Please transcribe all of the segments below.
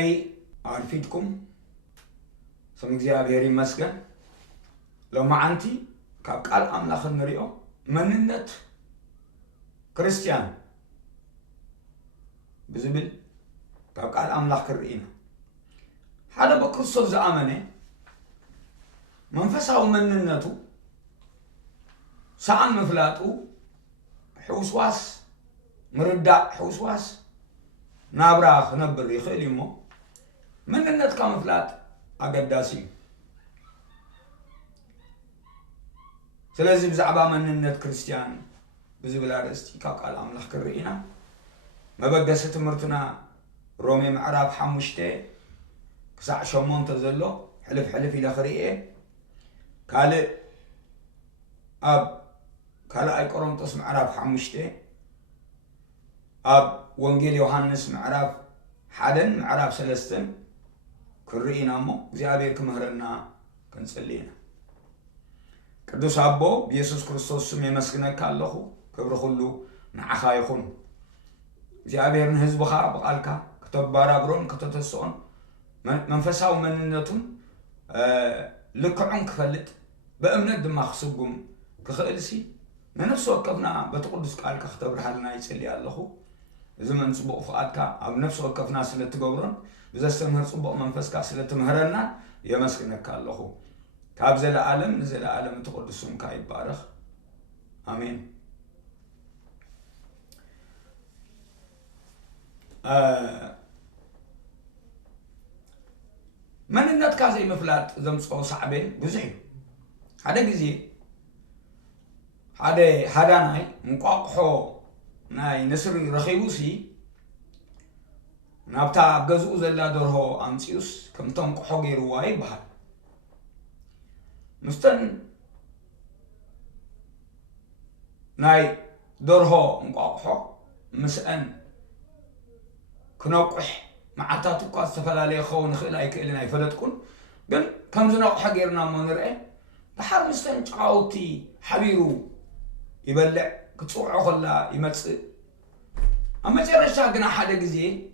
كمي عارفيتكم سمجزي أبيري مسكن لو ما أنتي كقال أملاخ النريو من النت كريستيان بزبل كقال أملاخ الرئينا هذا بكرسوس زعمني منفسه من النتو سعن مفلاتو حوسواس مردع حوسواس نابراخ نبر يخيل يمو من النت كمفلات أقداسي سلازي بزعبا من النت كريستيان بزبل أرستي كاقال أملاخ كرئينا ما بقى مرتنا رومي معراب حموشتي كسع شمون تزلو حلف إلى خريئة كالي أي قرنطس معراب حموشتي وانجيل يوحنس معراب حدن معراب سلستن كرئينا مو زيابير كمهرنا كنسلينا قدوس أبو بيسوس كريستوس سمي مسكنا كاللخو كبر خلو نعخا يخون زيابير نهزبخا بقالكا كتب بارابرون كتتسون منفساو مننتون لكعون كفلت بأمنت دما خصوبهم كخلسي نفس وقفنا بتقدس قالك اختبر حالنا يسلي اللهو زمن صبق فؤادك أو نفس وقفنا سلة تقبرن بذا استمهر صبق منفسك سلة تمهرنا يمسكنك اللهو كابزل العالم نزل العالم تقدسهم كاي بارخ آمين من النت كازي مفلات زمصو صعبين بزحي هذا جزي هذا ناي مقاقحو ناي نسري رخيبوسي نابتا بجزء زلا درهو أمسيوس كم تنقحو غير واي بحال مستن ناي درهو مقاقحو مسأن كنوقح معتاتو قاس تفلالي خون خلاي كلنا يفلتكون بل كم زنوقح غيرنا ما نرأي بحر مستن قاوتي حبيرو يبلع كتصوعو خلا يمص اما جرشا غنا حدا غزي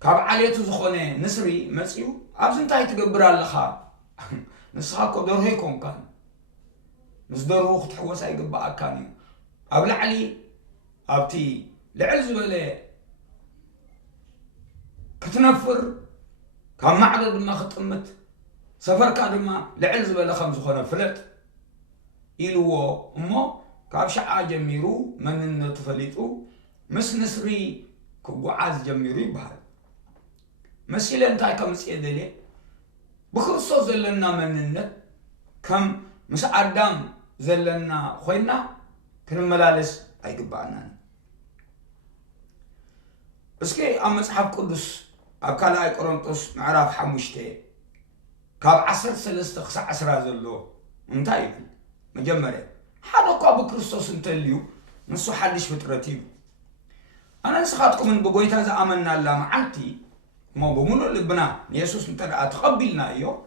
كاب عليتو زخونه نسري مصيو ابزنتاي تغبر اللخا نسخاكو درهيكم كان نصدرو تحوس يغبا كاني ابل علي ابتي لعلز ولا كتنفر كان معدد ما خطمت سفر كادما لعلز ولا خمس خونه فلت إلو أمو كاب شعا جميرو من النتفليتو مس نسري كوعاز جميرو بحال مسيلة انتاي كمسيلة دلي بخصوص زلنا من النت كم مس عدام زلنا خوينا كنملالس أي قبعنا اسكي أم مصحف قدس أبكال أي قرنطس معراف حموشتي كاب 10 خسع 10 زلو انتاي مجمرة هذا قابو كريستوس انتليو نسو حدش فطرتيو أنا نسخاتكم من بقويتا زا أمنا الله معلتي ما بمولو لبنا يسوس نتدع تقبلنا إيو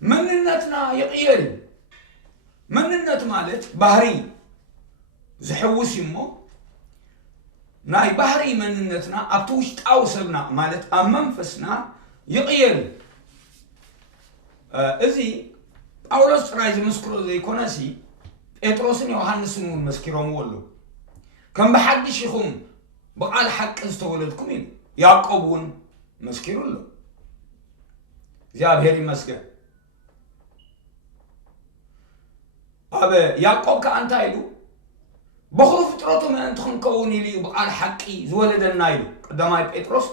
من النتنا يقيل من النت مالت بحري زحوس يمو ناي بحري من النتنا أبتوش تاوسبنا مالت أمنفسنا يقيل إذي أولوس رايز مسكرو زي كوناسي إتروسن يوحنسن مسكرهم ولو كم بحدش يخون بقال حق استولدكم إن يعقوبون مسكروا له زياب هيري مسكر أبا يعقوب كأنت إلو بخلو فترته من أنتخن كوني لي بقال حقي زولد النايلو قدما بإتروس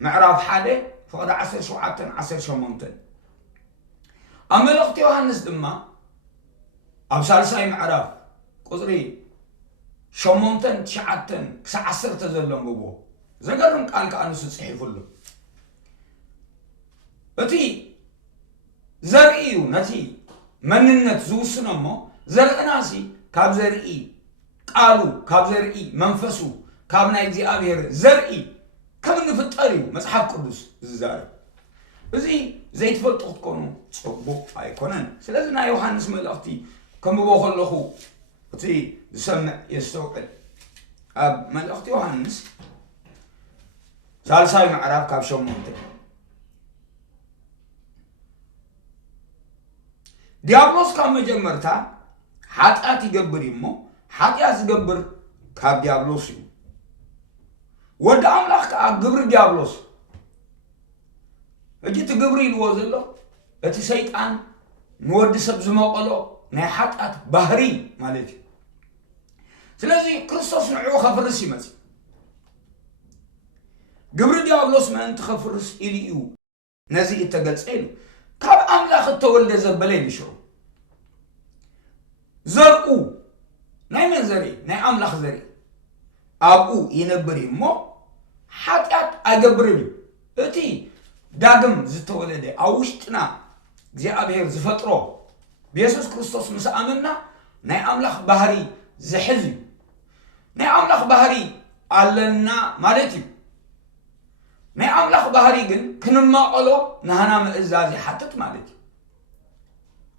معراف حادة فقد 10 شعاتن 10 شممتن أما لقت يوحنس دما أبسال ساي معراف قصري شمونتن تشعتن كسا 10 تزلم ببو زقرم قال كأنس تصحيف له أتي زرئيو نتي مننت زوسنمو زرئناسي كاب زرئي قالوا كاب زرئي منفسو كاب نايزي أبير زرئي كم نفتريو مصحف قدس الزاري بزي زي تفلطو تكونو صبو أيكونن سلازنا يوحنس ملأختي كم بوخل لخو أتي سمع يستوقع ملأختي يوحنس ሳልሳይ ምዕራፍ ካብ ሸሞንተ ዲያብሎስ ካብ መጀመርታ ኃጢአት ይገብር እሞ ኃጢአት ዝገብር ካብ ዲያብሎስ እዩ ወደ አምላክ ግብር ዲያብሎስ እጅት ግብር ይልዎ ዘሎ እቲ ሰይጣን ንወዲ ሰብ ዝመቀሎ ናይ ኃጢአት ባህሪ ማለት እዩ ስለዚህ ክርስቶስ ንዑ ከፍርስ ይመጽ ግብር ዲያብሎስ ማን ተኸፍርስ ኢልዩ ነዚ እተገልጸሉ ካብ አምላክ ተወልደ ዘበለ ይሽሩ ዘርኡ ናይ መን ዘሪ ናይ አምላክ ዘሪ አቡ ይነብር እሞ ኃጢአት አይገብርም እቲ ዳግም ዝተወለደ አውሽጥና እግዚአብሔር ዝፈጥሮ ኢየሱስ ክርስቶስ ምስአምና ናይ አምላክ ባህሪ ዝሕዝ ናይ አምላክ ባህሪ አለና ማለት እዩ ናይ አምላክ ባህሪ ግን ክንማቀሎ ናህና ምእዛዝ ይሓትት ማለት እዩ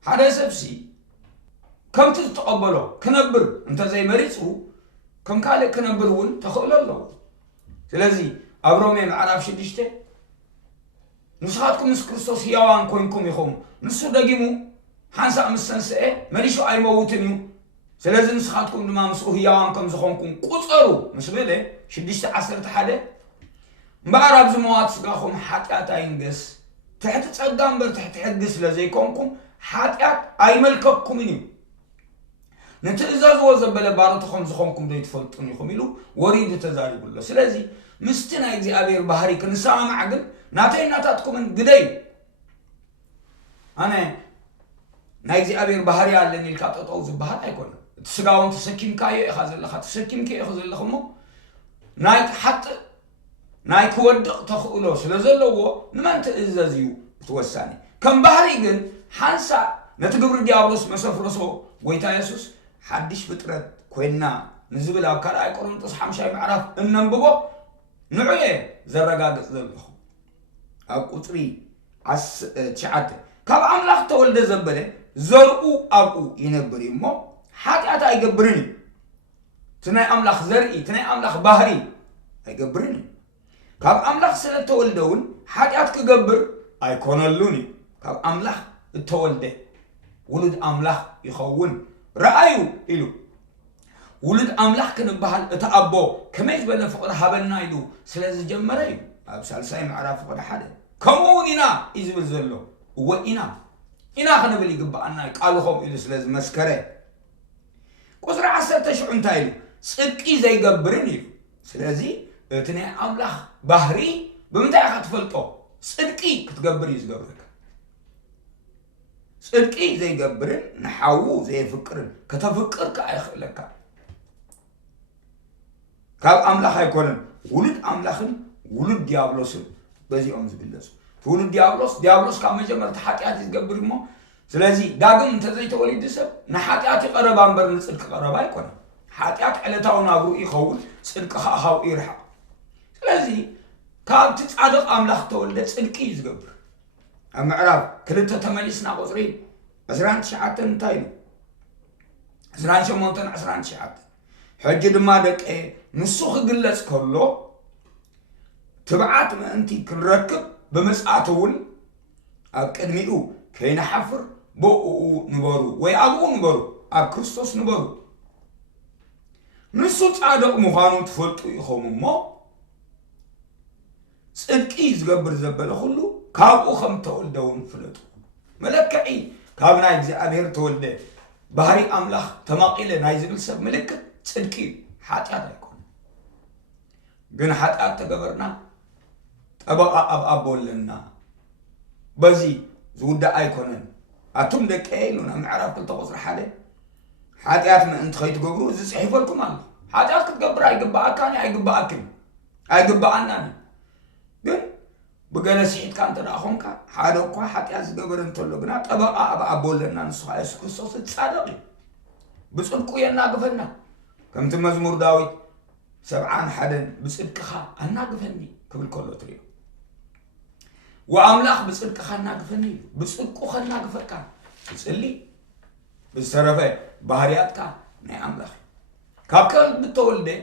ሓደ ሰብሲ ከምቲ ተቀበሎ ክነብር እንተ ዘይመሪጹ ከም ካለ ክነብር ውን ተኽእለሎ ስለዚህ አብሮሜ ምዕራፍ 6 ንስኻትኩም ምስ ክርስቶስ ሕያዋን ኮይንኩም ኢኹም ንሱ ደጊሙ ሓንሳ ምሰንስኤ መሊሹ አይመውትን እዩ ስለዚህ ንስኻትኩም ድማ ምስ ሕያዋን ከም ዝኾንኩም ቁፀሩ ምስ በለ 6:11 ምዕራብ ዝመዋት ስጋኹም ኃጢአት አይንገስ ትሕቲ ጸጋ እምበር ትሕቲ ሕጊ ስለዘይኮንኩም ኃጢአት አይመልከኩም እዩ ንትእዛዝዎ ዘበለ ባሮትኹም ዝኾንኩም ዘይትፈልጡን ኢኹም ኢሉ ወሪዱ ተዛሪቡሎ ስለዚህ ምስቲ ናይ እግዚአብሔር ባህሪ ክንሰማዕ ግን ናተይ ናታትኩምን ግደይ አነ ናይ እግዚአብሔር ባህሪ አለኒ ኢልካ ጠጠው ዝበሃል አይኮነ ስጋውን ተሰኪምካዮ ኢኻ ዘለኻ ተሰኪምከ ኢኻ ዘለኽሞ ናይ ሓጥ ናይ ክወድቕ ተኽእሎ ስለዘለዎ ንመን ትእዛዝ እዩ ትወሳኒ ከም ባህሪ ግን ሓንሳ ነቲ ግብሪ ዲያብሎስ መሰፍረሶ ጎይታ ኢየሱስ ሓድሽ ፍጥረት ኮይና ንዝብል ኣብ ካልኣይ ቆሮንጦስ 5 ምዕራፍ እንንብቦ ንዑየ ዘረጋግጽ ዘለኹ ኣብ ቁጥሪ 9 ካብ አምላክ ተወልደ ዘበለ ዘርኡ አብኡ ይነብር እሞ ኃጢአት አይገብርን ትናይ አምላክ ዘርኢ ትናይ አምላክ ባህሪ አይገብርን ካብ አምላክ ስለተወልደውን ኃጢአት ክገብር አይኮነሉን ካብ አምላክ ተወልደ ውሉድ አምላክ ይኸውን ረአዩ ኢሉ ውሉድ አምላክ ክንበሃል እተአቦ ከመይ ዝበለ ፍቅር ሃበና ኢሉ ስለዚህ ጀመረ እዩ ኣብ ሳልሳይ ምዕራፍ ወደ ሓደ ከምኡውን ኢና ይዝብል ዘሎ ወኢና ኢና ክንብል ይግባአና ቃልኹም ኢሉ ስለዚህ መስከረ ቁጥሪ 10 እንታይ ኢሉ ጽድቂ ዘይገብርን ኢሉ ስለዚህ እቲ ናይ አምላክ ባህሪ ብምንታይ ክትፈልጦ ጽድቂ ክትገብር ይዝገብርክ ጽድቂ ዘይገብርን ንሓው ዘይፍቅርን ከተፍቅርካ አይኽእለካ ካብ አምላክ አይኮነን ውሉድ አምላክን ውሉድ ዲያብሎስን በዚኦም ዝግለጹ ውሉድ ዲያብሎስ ካብ መጀመርታ ኃጢአት ይዝገብር እሞ ስለዚህ ዳግም እንተ ዘይተወሊድ ሰብ ንኃጢአት ይቀረባ እምበር ንጽድቂ ቀረባ አይኮነን ኃጢአት ዕለታው ናብሩ ይኸውን ጽድቂ ካብኡ ይርሐቅ ስለዚህ ካብቲ ጻድቕ አምላክ ተወልደ ጽድቂ ይዝገብር ኣብ ምዕራፍ 2 ተመሊስና ቁጥሪ 19 እንታይ ነው 19 ሕጂ ድማ ደቀ ንሱ ክግለጽ ከሎ ትብዓት ምእንቲ ክንረክብ ብምጽአቱን ኣብ ቅድሚኡ ከይነሓፍር ቦኡ ንበሩ ወይ ኣብኡ ንበሩ ኣብ ክርስቶስ ንበሩ ንሱ ጻድቕ ምዃኑ ትፈልጡ ኢኹም እሞ ጽድቂ ዝገብር ዘበለ ሁሉ ካብኡ ከም ተወልደውን ፍለጡ መለክዒ ካብ ናይ እግዚአብሔር ተወልደ ባህሪ አምላክ ተማቂለ ናይ ዝብል ሰብ ምልክት ጽድቂ ኃጢአት አይኮን ግን ኃጢአት ተገበርና ጠበቃ አብአቦልና በዚ ዝውዳ አይኮነን አቱም ደቀ ኢሉና ምዕራፍ 2 ቁጥሪ 1 ኃጢአት ምእንቲ ከይትገብሩ ዝጽሕፈልኩም አለ ኃጢአት ክትገብር አይግባአካኒ አይግባአናኒ ግን بجلس حيت كانت رأخونك حدا وقع حتى يزجبر انتلقنا طبعا أبولنا نصح يسوع كريستوس تصادقي بسألكوا يا ناقفنا كم تمزمور داوود 7 حدا بسألك خا الناقفني قبل كله تريو وأملاخ بسألك خا الناقفني بسألكوا خا الناقفك بسألي بالسرفة بحرياتك نعم أملاخ كابكل بتولده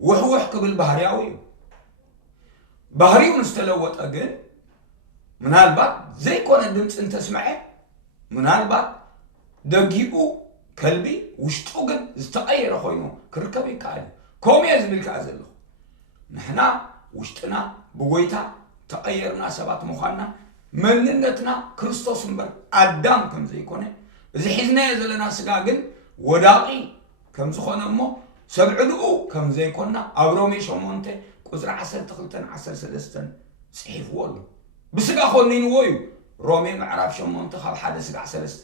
وح قبل بحرياوي ባህሪውን استلوت ግን ምናልባት ዘይኮነ ድምጽ እንተስማዐ ምናልባት ደጊኡ ከልቢ ውሽጡ ግን ዝተቀየረ ኮይኑ ክርከብ ይካል ኮም የዝብል ካዘሎ ንሕና ውሽጥና ብጎይታ ተቀየርና ሰባት ምዃንና መንነትና ክርስቶስ እምበር አዳም ከም ዘይኮነ እዚ ሒዝና ዘለና ስጋ ግን ወዳቂ ከም ዝኾነ እሞ ሰብዕልኡ ከም ዘይኮንና ኣብ ሮሜ 8 ቁጥሪ 12-13 ጽሒፍዎ ኣሎ ብስጋ ኾኒንዎ እዩ ሮሜ ምዕራፍ 8 ካብ 1-3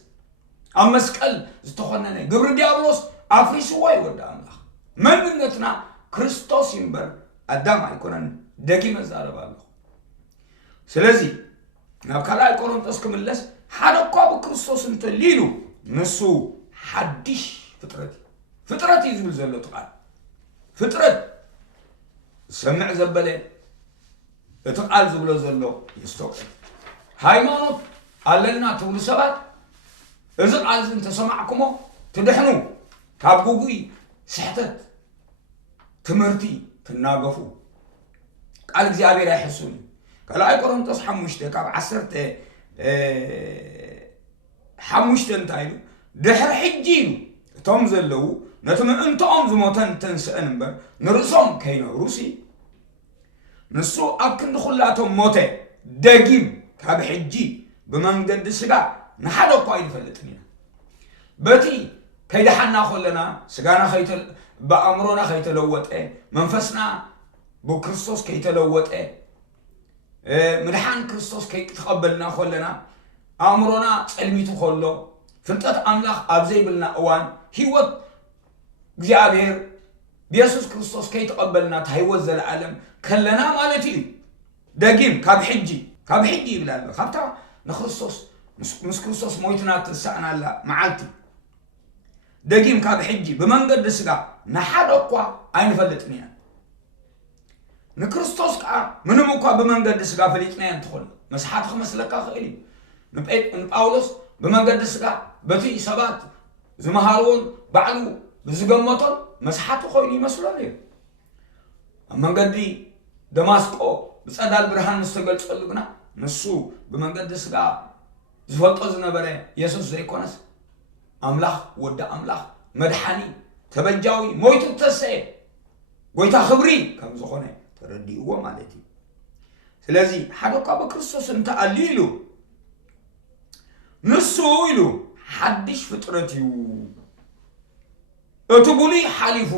ኣብ መስቀል ዝተኾነነ ግብሪ ዲያብሎስ ኣፍሪስዎ ይወዳ ኣምላኽ መንነትና ክርስቶስ እምበር አዳም ኣይኮነን ደጊመ ዛረባለሁ ስለዚ ናብ ካልኣይ ቆሮንቶስ ክምለስ ሓደ እኳ ብክርስቶስ እንተሊሉ ንሱ ሓድሽ ፍጥረት ይዝብል ዘሎ ቃል ፍጥረት ሰምዕ ዘበለ እቲ ቃል ዝብሎ ዘሎ ይስተውዕል ሃይማኖት ኣለና ትብሉ ሰባት እዚ ቃል እንተሰማዕኩሞ ትድሕኑ ካብ ጉጉይ ስሕተት ትምህርቲ ትናገፉ ቃል እግዚአብሔር አይሕሱን ካልኣይ ቆሮንቶስ 5 ካብ 10 ሓሙሽተ እንታይሉ ድሕሪ ሕጂ እቶም ዘለው ነቲ ምእንቶኦም ዝሞተን ተንስአን እምበር ንርእሶም ከይነብሩሲ ንሱ ኣብ ክንዲ ኩላቶም ሞተ ደጊም ካብ ሕጂ ብመንገዲ ስጋ ንሓደ እኳ ኣይንፈልጥን ኢና በቲ ከይደሓና ኮለና ስጋና በአእምሮና ከይተለወጠ መንፈስና በክርስቶስ ከይተለወጠ ምድሓን ክርስቶስ ከይተቀበልና ኮለና አእምሮና ጸልሚቱ ኮሎ ፍልጠት አምላኽ ኣብ ዘይብልና እዋን ህይወት እግዚአብሔር ኢየሱስ ክርስቶስ ከይተቀበልና ታይወት ዘለዓለም ከለና ማለት እዩ ደጊም ካብ ሕጂ ይብላል ካብታ ንክርስቶስ ምስ ክርስቶስ ሞይትና ተሳእናላ መዓልቲ ደጊም ካብ ሕጂ ብመንገዲ ስጋ ንሓደ እኳ ኣይንፈልጥን ኢና ንክርስቶስ ከዓ ምንም እኳ ብመንገዲ ስጋ ፈሊጥና እንትኾን መስሓት ክመስለካ ክእል ንጳውሎስ ብመንገዲ ስጋ በቲ ሰባት ዝመሃርዎን ባዕሉ ብዝገመቶን መስሓት ኮይኑ ይመስሎን እዩ ኣብ መንገዲ ደማስቆ ብጸዳል ብርሃን ዝተገልጸሉ ግና ንሱ ብመንገዲ ስጋ ዝፈልጦ ዝነበረ ኢየሱስ ዘይኮነስ አምላኽ ወደ አምላኽ መድሓኒ ተበጃዊ ሞይቱ ተሰየ ጎይታ ክብሪ ከም ዝኾነ ተረዲእዎ ማለት እዩ ስለዚ ሓደ እኳ በክርስቶስ እንተኣሊሉ ንሱ ኢሉ ሓድሽ ፍጥረት እዩ እቲ ብሉይ ሓሊፉ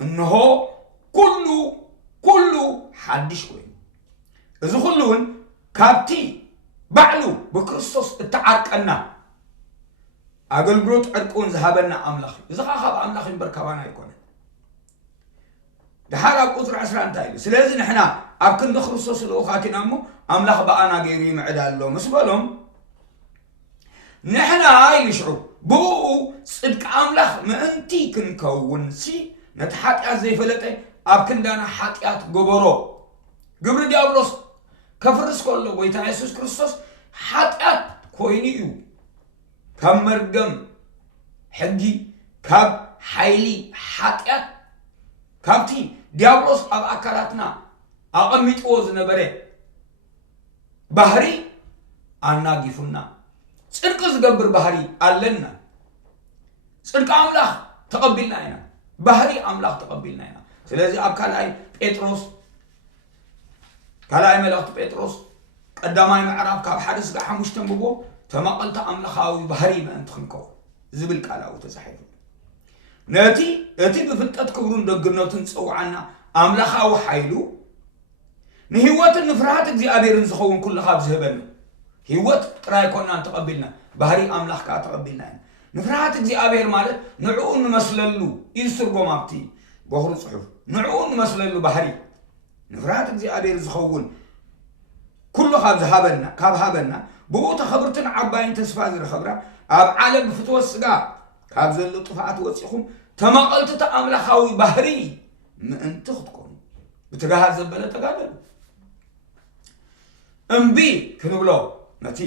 እንሆ ኩሉ ሓድሽ ኮይኑ እዚ ኩሉውን ካብቲ ባዕሉ በክርስቶስ እተዓርቀና አገልግሎት ዕርቁን ዝሃበና አምላኽ እዚ ካብ አምላኽ ይበርካባና ይኮነ ድሓር ኣብ ቁጥሪ 10 እንታይ እዩ ስለዚ ንሕና ኣብ ክንዲ ክርስቶስ ልኡኻትና እሞ አምላኽ በኣና ገይሩ ይምዕዳ ኣሎ ምስ በሎም ንሕና ይልሽዑ ብኡ ጽድቂ አምላኽ ምእንቲ ክንከውንሲ ነቲ ሓጢአት ዘይፈለጠ ኣብ ክንዳና ሓጢአት ገበሮ ግብሪ ዲያብሎስ ከፍርስ ከሎ ጎይታ ኢየሱስ ክርስቶስ ሓጢአት ኮይኑ እዩ ካብ መርገም ሕጊ ካብ ሓይሊ ሓጢአት ካብቲ ዲያብሎስ ኣብ ኣካላትና ኣቐሚጥዎ ዝነበረ ባህሪ ኣናጊፉና ጽድቂ ዝገብር ባህሪ ኣለና ጽድቂ አምላኽ ተቀቢልና ኢና ባህሪ አምላኽ ተቀቢልና ኢና ስለዚ ኣብ ካልኣይ መልእኽቲ ጴጥሮስ ቀዳማይ ምዕራፍ ካብ 1-5 ብቦ ተማቀልታ አምላኻዊ ባህሪ ምእንቲ ክንከው ዝብል ቃላው ተጻሒፉ ነቲ ብፍልጠት ክብሩን ደግነቱን ጽውዓና አምላኻዊ ሓይሉ ንህይወትን ንፍርሃት እግዚአብሔርን ዝኸውን ኩሉ ካብ ዝህበና ህይወት ጥራይ ኮናን ተቀቢልና ባህሪ አምላኽ ከዓ ተቀቢልና ንፍርሃት እግዚአብሔር ማለት ንዕኡን መስለሉ ይስርጎም ኣብቲ በኽሩ ጽሑፍ ንዕኡን መስለሉ ባህሪ ንፍርሃት እግዚአብሔር ዝኸውን ኩሉ ካብ ሃበና ብኡ ተኸብርትን ዓባይን ተስፋ ዝረኸብራ ኣብ ዓለም ብፍትወት ስጋ ካብ ዘሎ ጥፋኣት ወፂኹም ተማቐልቲ አምላኻዊ ባህሪ ምእንቲ ክትኮኑ ብትጋሃት ዘበለ ተጋደሉ እምቢ ክንብሎ ነቲ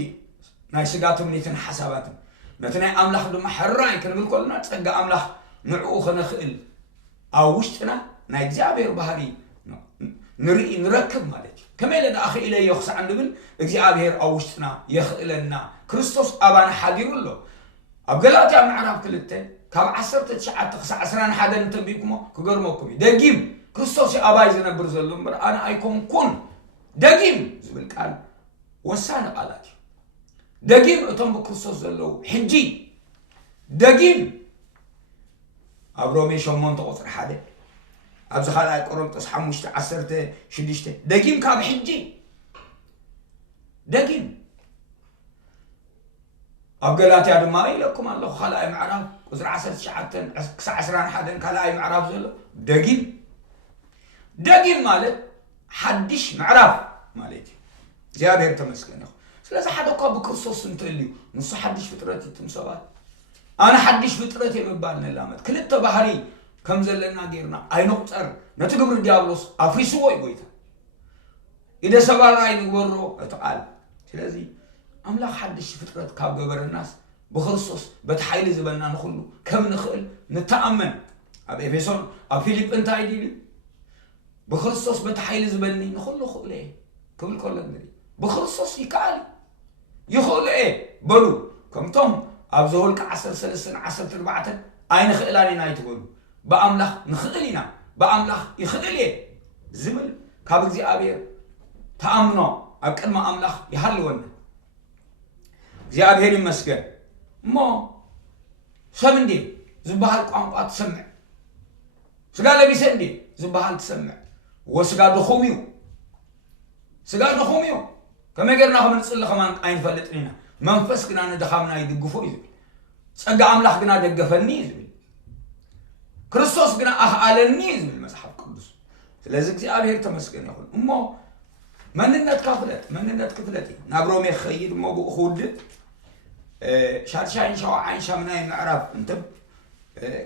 ናይ ስጋ ትምኒትን ሓሳባትን ነቲ ናይ አምላኽ ድማ ሕራይ ክንብል ከለና ጸጋ አምላኽ ንዕኡ ክነኽእል ኣብ ውሽጥና ናይ እግዚአብሔር ባህሪ نركب مالتي كما إلى أخي إلى يخص عن نبل እግዚአብሔር أوشتنا يخلنا كريستوس أبانا حاضر له أبقلات يا معرف كلته كاب عصرت تشعت تخص عصران حدا نتبيكم كجرمكم دقيم كريستوس أباي زنا برزلهم بر أنا أيكم كون دقيم زبل قال وسانا قالاتي دقيم أتم بكريستوس زلوا حجي دقيم أبرومي شمون تقصر حدا أبز خلاص قرنطس حمشت عصرت شديشت دقيم كاب حجي دقيم أبقلات يا دمائي لكم الله خلاص معرف وزرع عصر شعتن عصران حدا كلاي معرف زلوا دقيم مالت حدش معرف مالتي እግዚአብሔር ተመስገን ነው ስለዚህ ሓደ እኮ በክርስቶስ እንተልዩ ንሱ حدش ፍጥረት ይትምሰባል أنا حدش ፍጥረት የመባል ነላመት ክልተ ባህሪ ከም ዘለና ጌርና አይኖቅጠር ነትግብር ዲያብሎስ አፍሪሱ ወይ ጎይታ ኢደ ሰባራይ ንግበሮ ተቃል ስለዚህ አምላክ حدش ፍጥረት ካብ ገበረናስ بخريستوس بتحيل زبنا نخلو كم نخل نتأمن أبي إفسون أبي فيليب أنت عيدي بخريستوس بتحيل زبني نخلو خليه كم الكل ندري بخريستوس يكالي يخل إيه بلو كم توم أبزول كعسر سلسلة عسر تربعة أين خلاني نايت بلو بأملاخ نخلينا بأملاخ يخليه زمل كابك زي أبي تأمنه أبكر ما أملاخ يحلون زي أبي هري مسكن ما سمندي زبال قانقات تسمع سقال بيسندي زبال تسمع وسقال دخوميو كما قلنا خمن نصل خمان عين فلتنينا منفس كنا ندخامنا يدقفو يزبل صقا املاح كنا دقفني يزبل كريستوس كنا اخالني يزبل مسحف قدس ስለዚህ እግዚአብሔር ተመስገን ይሁን እሞ መንነት ክፍለቲ ናብሮም ይخيድ ሞ በእሁድ شارشاين شواعين شمناين معرف انتم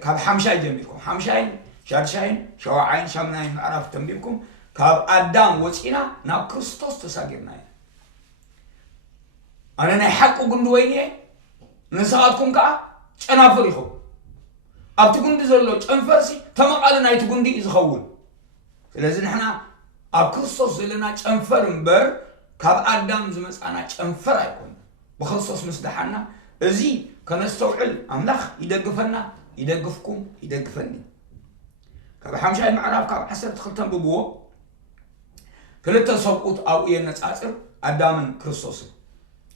كاب حمشاي جنبكم حمشاين شارشاين شواعين شمناين معرف تنبيكم كاب آدم وصينا ناب كريستوس تساغرنا انا نحقو غندويني نساتكم كا ጨናፍሪኹ ኣብቲ ጉንዲ ዘሎ ጨንፈርሲ ተመቃለ ናይቲ ጉንዲ ይዝኸውን ስለዚህ ንሕና ኣብ ክርስቶስ ዘለና ጨንፈር እምበር ካብ ኣዳም ዝመጻና ጨንፈር ኣይኮን بخصوص مسدحنا ازي كنستوعل املاخ يدقفنا يدقفكم يدقفني كاب حمشاي معرف كاب حسرت خلتن ببو كلتا سبقوت او ينصاصر ادامن كريستوس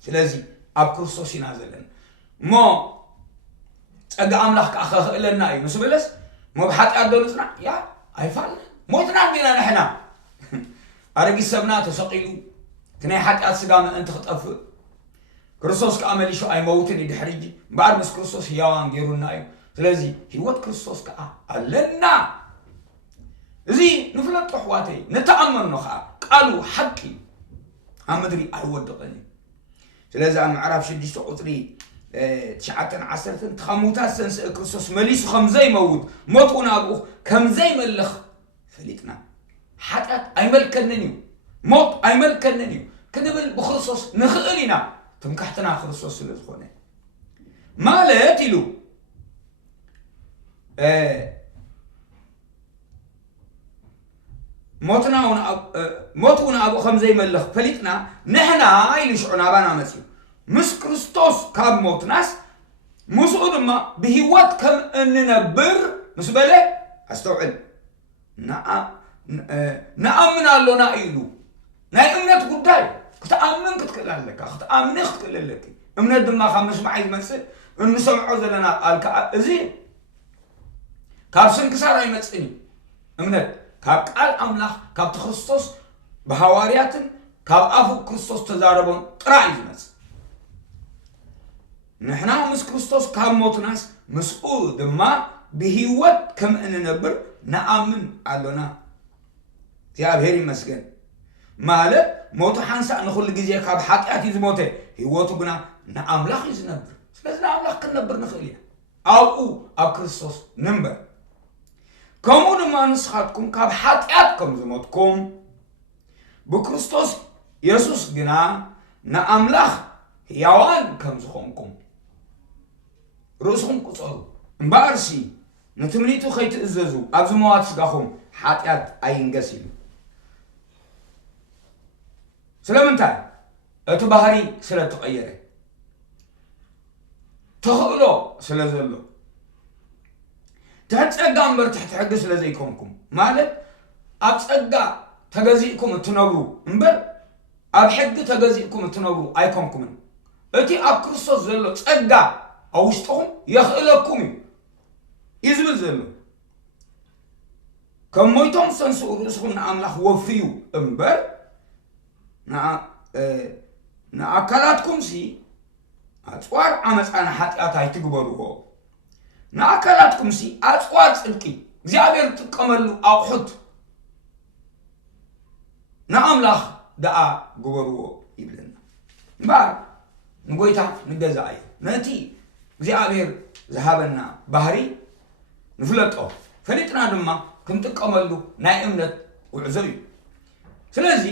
ስለዚህ اب كريستوس ينازلن مو ጸጋ املاخ كاخلنا اي مسبلس مو بحق ادونسنا يا ايفال موتنا بينا نحنا ارغي سبنا تسقيلو كني حق اسغام انت خطف كريستوس كعمل شو أي موتني دحرجي بعد مس كريستوس يوان غيرنا أي تلازي هيوت كريستوس كأ علنا زي نفلت حواتي نتأمل نخا قالوا حكي أمدري أود قلي تلازي أنا عارف شديش تقطري تشعتن عسرتن تخموتا سنس كريستوس مليس خمزي موت موتنا أبوه كم زي ملخ فليتنا حتى أي ملكنني موت أي ملكنني كنبل بخريستوس نخلينا تمكحتنا كريستوس لزخونه مالت له موتنا ابو خمزي ملخ فليتنا نحنا يلشعنا بانا مسيو مس كريستوس كاب موتناس مسعود ما بهوات كم اننبر مسبله استوعب نأمن الله نايلو ناي امنت قداي كتأمن كتكلالك كتأمن كتكلالك امنت دما خمس معي مسل انه سمعوا زلنا قال ازي كاب سنكسار يمصني امنت كاب قال املاح كاب كريستوس بحوارياتن كاب افو كريستوس تزاربون طراي يمص نحنا مس كريستوس كاب موتناس مسؤول دما بهيوت كم اننبر نأمن علونا يا بهري مسكن مالك موت حنسا نخل جزية كاب حقيقة زموته هيوتو بنا نأملاخ يزنبر ስለዚህ አምላክ ከነበር ነخليا أو كريستوس نمبر كمون ما نسخاتكم كاب حقيقتكم زموتكم بكريستوس يسوس جنا نأملاخ يوان كم زخونكم رؤسكم قصروا نتمنيتو خيت اززو ابزموات سغاخم حقيقت اينغسيلو ስለምንታይ እቲ ባህሪ ስለተቀየረ ተኽእሎ ስለዘሎ ተጸጋ እምበር ትሕቲ ሕጊ ስለዘይኮንኩም ማለት ኣብ ጸጋ ተገዚእኩም እትነብሩ እምበር ኣብ ሕጊ ተገዚእኩም እትነብሩ ኣይኮንኩምን እቲ ኣብ ክርስቶስ ዘሎ ጸጋ ኣብ ውሽጥኩም የኽእለኩም እዩ ዝብል ዘሎ ከም ሞይቶም ሰንስኡ ርእስኩም ንኣምላኽ ወፍዩ እምበር ንኣካላትኩም ሲ ኣጽዋር ዓመፃን ሓጢኣት ኣይትግበርዎ ንኣካላትኩም ሲ ኣጽዋር ጽድቂ እግዚአብሔር ጥቀመሉ ኣቑሑት ንኣምላኽ ደኣ ግበርዎ ይብለና እምበር ንጎይታ ንገዛ እዩ ነቲ እግዚአብሔር ዝሃበና ባህሪ ንፍለጦ ፈሊጥና ድማ ክንጥቀመሉ ናይ እምነት ውዕዞ እዩ ስለዚ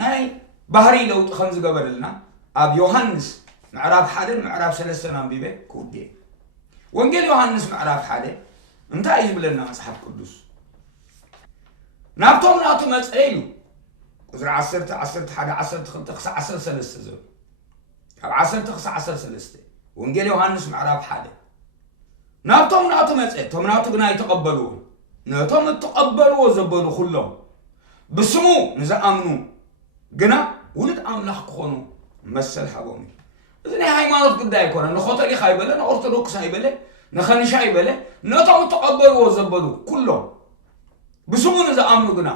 ናይ ባህሪ ለውጥ ከም ዝገበረልና ኣብ ዮሐንስ ምዕራፍ 1 ምዕራፍ 3 አንብቤ ኩዴ ወንጌል ዮሐንስ ምዕራፍ 1 እንታይ እዩ ዝብለና መጽሓፍ ቅዱስ ናብቶም ናቱ መጽአዩ ቁጥር 10 11 12 13 ዘ ካብ 10 13 ወንጌል ዮሐንስ ምዕራፍ 1 ናብቶም ናቱ መጽአዩ ቶም ናቱ ግና ይተቀበልዎ ነቶም ተቀበልዎ ዘበሉ ሁሉም ብስሙ ንዝኣምኑ ግና ውልድ ኣምላኽ ክኾኑ መሰል ሓቦም እዚ ናይ ሃይማኖት ጉዳይ ኣይኮነን ንኾተሊኽ ኣይበለ ንኦርቶዶክስ ኣይበለ ንኸንሻ ኣይበለ ነቶም ተቀበልዎ ዘበሉ ኩሎም ብስሙ ንዝኣምኑ ግና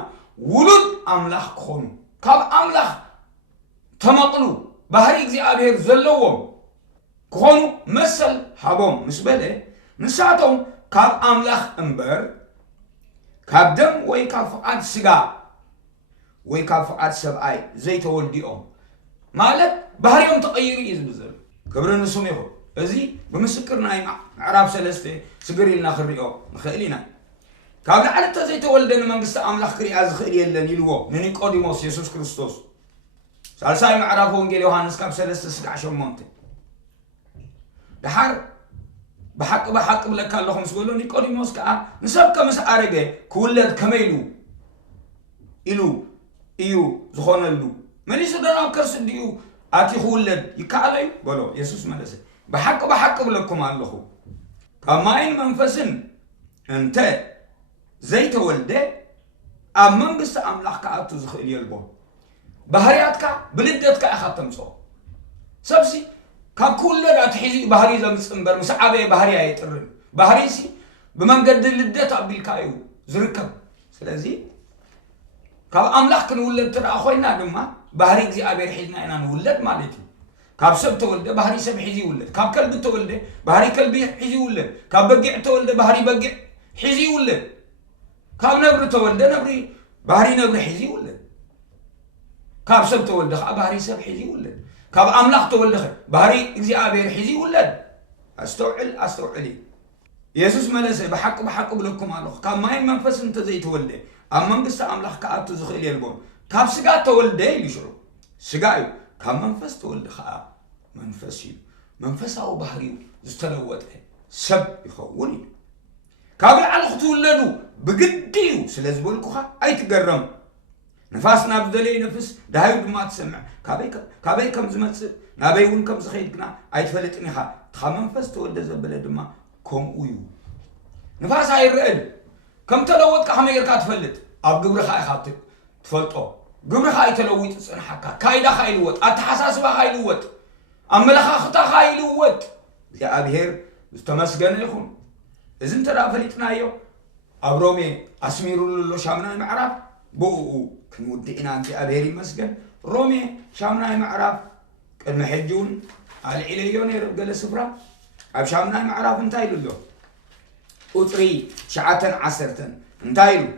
ውልድ ኣምላኽ ክኾኑ ካብ ኣምላኽ ተመቕሉ ባህሪ እግዚአብሔር ዘለዎም ክኾኑ መሰል ሓቦም ምስ በለ ንሳቶም ካብ ኣምላኽ እምበር ካብ ደም ወይ ካብ ፍቃድ ስጋ ወይ ካብ ፍቃድ ሰብኣይ ዘይተወልዲኦም ማለት ባህሪዮም ተቀይሩ እዩ ዝብዘሉ ክብሪ ንስሙ ይኹን እዚ ብምስክር ናይ ምዕራፍ 3 ስግሪልና ክሪኦ ንኽእል ኢና ካብ ላዕሊ ዘይተወልደ ንመንግስቲ ኣምላኽ ክሪኣ ዝኽእል የለን ኢልዎ ንኒቆዲሞስ ኢየሱስ ክርስቶስ ሳልሳይ ምዕራፍ ወንጌል ዮሐንስ ካብ 3:8 ድሓር بحق بلك اللهم سبحانه نيقوديموس كا نسب كمس أرجع كولد كميلو إيو زخونلو مني سدنا كرس ديو أتي كولد يكالي بلو يسوع ملسه بحق بلكم الله كما إن منفسن أنت زي تولده أمم بس أملاك كأتو زخيل يلبو بحرياتك بلدتك أخاتم صو سبسي ካብ ኩሉ ዳትሒዚ ባህሪ ዘምጽምበር መስዓበ ባህሪ አይጥርን ባህሪሲ በመንገድ ልደት አብልካዩ ዝርከብ ስለዚ ካብ አምላክ ክንውለድ ተራ ኮይና ድማ ባህሪ እግዚአብሔር ሒዝና ኢና ንውለድ ማለት እዩ ካብ ሰብ ተወልደ ባህሪ ሰብ ሒዚ ይውለድ ካብ ከልብ ተወልደ ባህሪ ከልቢ ሒዚ ይውለድ ካብ በጊዕ ተወልደ ባህሪ በጊዕ ሒዚ ይውለድ ካብ ነብሪ ተወልደ ነብሪ ባህሪ ነብሪ ሒዚ ይውለድ ካብ ሰብ ተወልደ ባህሪ ሰብ ሒዚ ይውለድ ካብ አምላክ ተወልደ ባህሪ እግዚአብሔር ሒዚ ይውለድ አስተውዕል ኢየሱስ መለሰ በሐቅ ብለኩም አለሁ ካብ ማይ መንፈስ እንተ ዘይተወልደ ኣብ መንግስት አምላክ ከኣቱ ዝኽእል የልቦም ካብ ስጋ ተወልደ ይሽሩ ስጋ እዩ ካብ መንፈስ ተወልደ ከዓ መንፈስ እዩ መንፈሳዊ ባህሪ ዝተለወጠ ሰብ ይኸውን ካብ ላዕሊ ክትውለዱ ብግዲ እዩ ስለዝበልኩኻ ኣይትገረም نفاس نابدلي نفس دايود ما تسمع كابي كم زمتص نابي ون كم زخيد كنا ايتفلطني خا تخمن فس تولد زبل دما كوم اويو نفاس هايرئل كم تلوت كحمير كاتفلط اب غبر خا خات تفلطو غبر خا يتلوت صنحك كايدا خايلوت اتحساسبا خايلوت املخا خطا خايلوت يا ابهر استمسجن يكون اذن ترى فلطنايو ابرومي اسميرو لو شامنا معرف بو كنودئنا انت ابيري مسجن رومي شامنا معرف قدم حجون على اليون يرجل سفرا اب شامنا معرف انتايلو له قطري شعاتن عسرتن انتايلو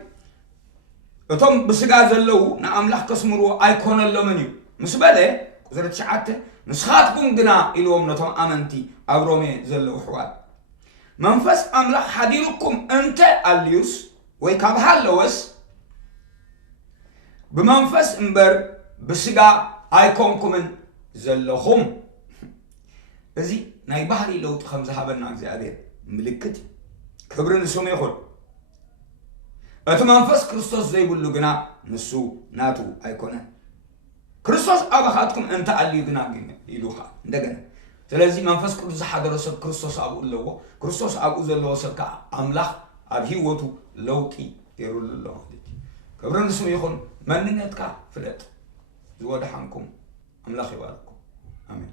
اتم بسغا زلو ناملاح كسمرو ايكون لمنيو مسبله قطر شعات نسخاتكم غنا اليوم نتم امنتي ابرومي زلو حوال منفس املاح حديركم انت اليوس ويكاب حلوس بمنفس امبر بسغا ايكونكمن زلهم ازي ناي بحري لو خمسه حبنا እግዚአብሔር ምልክት ክብርን ስሙ ይሁን እቲ መንፈስ ክርስቶስ ዘይብሉ ግና ንሱ ናቱ አይኮነ ክርስቶስ አባኻትኩም እንተ አልዩ ግናግኝ ይሉኻ እንደገና ስለዚህ መንፈስ ቅዱስ ሓደረ ሰብ ክርስቶስ አብኡ ኣለዎ ክርስቶስ አብኡ ዘለዎ ሰብ ከዓ አምላኽ ኣብ ህይወቱ ለውጢ ገይሩሉ ኣሎ ክብሪ ንስሙ ይኹን መንነትካ ፍለጥ ዝወድሓንኩም አምላኽ ይባርኩም አሜን